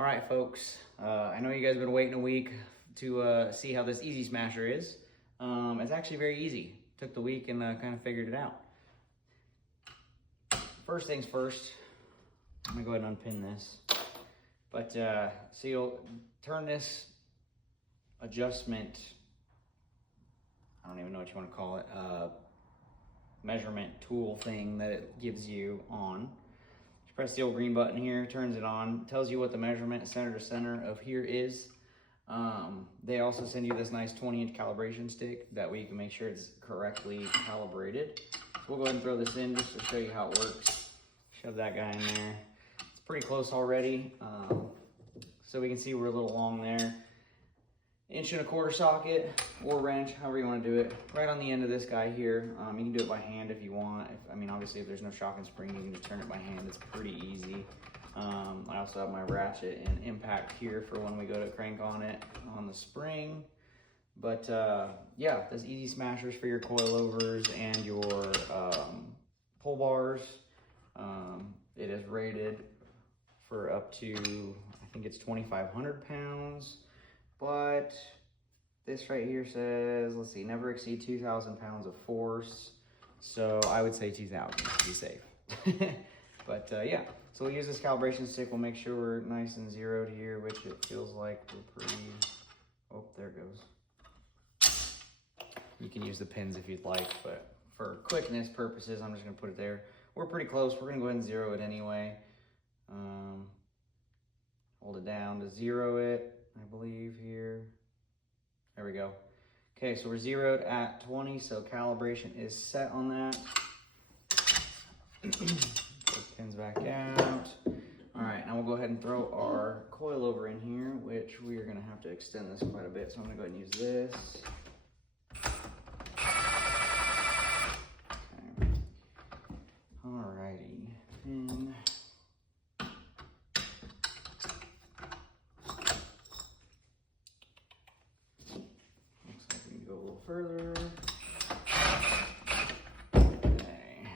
All right, folks. I know you guys have been waiting a week to see how this Easy Smasher is. It's actually very easy. Took the week and kind of figured it out. First things first, I'm gonna go ahead and unpin this. But so you'll turn this adjustment, I don't even know what you want to call it, measurement tool thing that it gives you on. You press the old green button here, turns it on, tells you what the measurement center to center of here is. They also send you this nice 20-inch calibration stick, that way you can make sure it's correctly calibrated. So we'll go ahead and throw this in just to show you how it works. Shove that guy in there. It's pretty close already, so we can see we're a little long there. 1.25 inch socket or wrench, however you want to do it, right on the end of this guy here. You can do it by hand if you want. Obviously if there's no shock and spring, you can just turn it by hand. It's pretty easy. I also have my ratchet and impact here for when we go to crank on it on the spring. But yeah, there's Easy Smashers for your coilovers and your pull bars. It is rated for up to, I think it's 2,500 pounds. But this right here says, let's see, never exceed 2,000 pounds of force. So I would say 2,000 to be safe. But yeah, so we'll use this calibration stick. We'll make sure we're nice and zeroed here, which it feels like we're pretty, oh, there it goes. You can use the pins if you'd like, but for quickness purposes, I'm just gonna put it there. We're pretty close. We're gonna go ahead and zero it anyway. Hold it down to zero it. I believe here. There we go. Okay, so we're zeroed at 20, so calibration is set on that. Put the pins back out. All right, now we'll go ahead and throw our coilover in here, which we are gonna have to extend this quite a bit, so I'm gonna go ahead and use this. Okay. All righty, pin. Go a little further. Okay.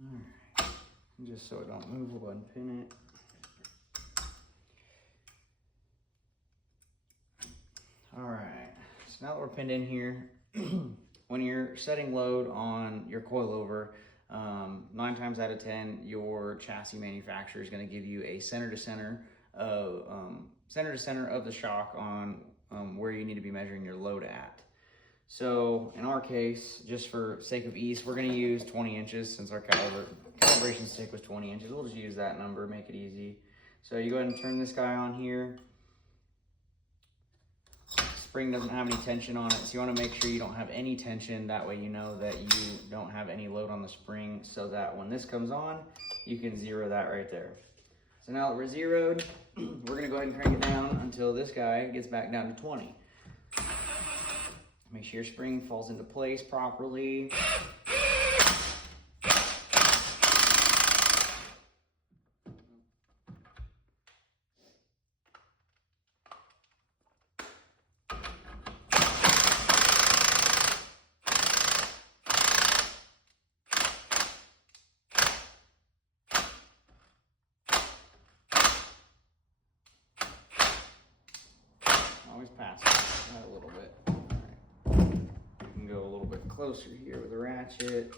All right. Just so it don't move, we'll go ahead and pin it. All right. So now that we're pinned in here, when you're setting load on your coilover, 9 times out of 10, your chassis manufacturer is going to give you a center to center of the shock on where you need to be measuring your load at. So in our case, just for sake of ease, we're going to use 20 inches since our calibration stick was 20 inches. We'll just use that number, make it easy. So you go ahead and turn this guy on here. Spring doesn't have any tension on it, so you want to make sure you don't have any tension. That way you know that you don't have any load on the spring, so that when this comes on, you can zero that right there. So now that we're zeroed, we're going to go ahead and crank it down until this guy gets back down to 20. Make sure your spring falls into place properly. Always pass that a little bit. All right. We can go a little bit closer here with the ratchet.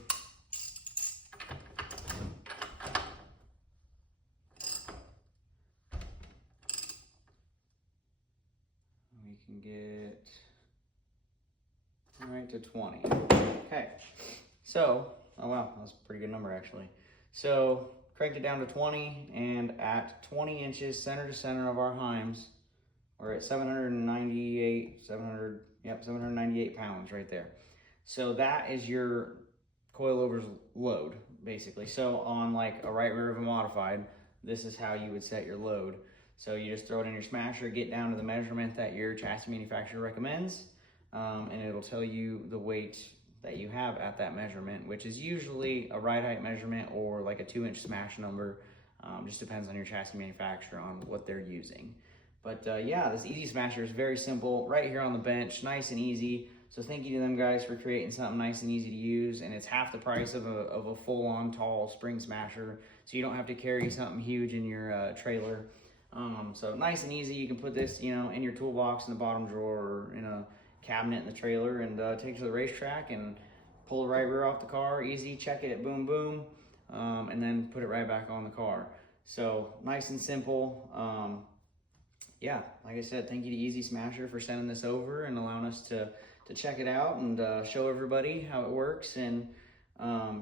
We can get right to 20. Okay. So, oh wow, that's a pretty good number actually. So, cranked it down to 20, and at 20 inches center to center of our heims, we're at 798 pounds right there. So that is your coilover's load, basically. So on like a right rear of a modified, this is how you would set your load. So you just throw it in your smasher, get down to the measurement that your chassis manufacturer recommends, and it'll tell you the weight that you have at that measurement, which is usually a ride height measurement or like a 2-inch smash number. Just depends on your chassis manufacturer on what they're using. But yeah, this Easy Smasher is very simple, right here on the bench, nice and easy. So thank you to them guys for creating something nice and easy to use, and it's half the price of a full-on tall spring smasher, so you don't have to carry something huge in your trailer. So nice and easy. You can put this, you know, in your toolbox in the bottom drawer or in a cabinet in the trailer, and take it to the racetrack and pull the right rear off the car. Easy, check it at boom boom, and then put it right back on the car. So nice and simple. Yeah, like I said, thank you to Easy Smasher for sending this over and allowing us to check it out and show everybody how it works. And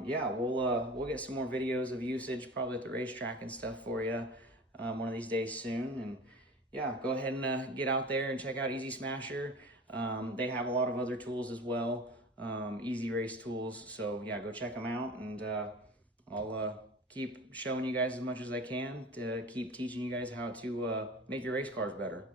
yeah, we'll get some more videos of usage probably at the racetrack and stuff for you one of these days soon. And yeah, go ahead and get out there and check out Easy Smasher. They have a lot of other tools as well, easy race tools. So yeah, go check them out, and I'll keep showing you guys as much as I can to keep teaching you guys how to make your race cars better.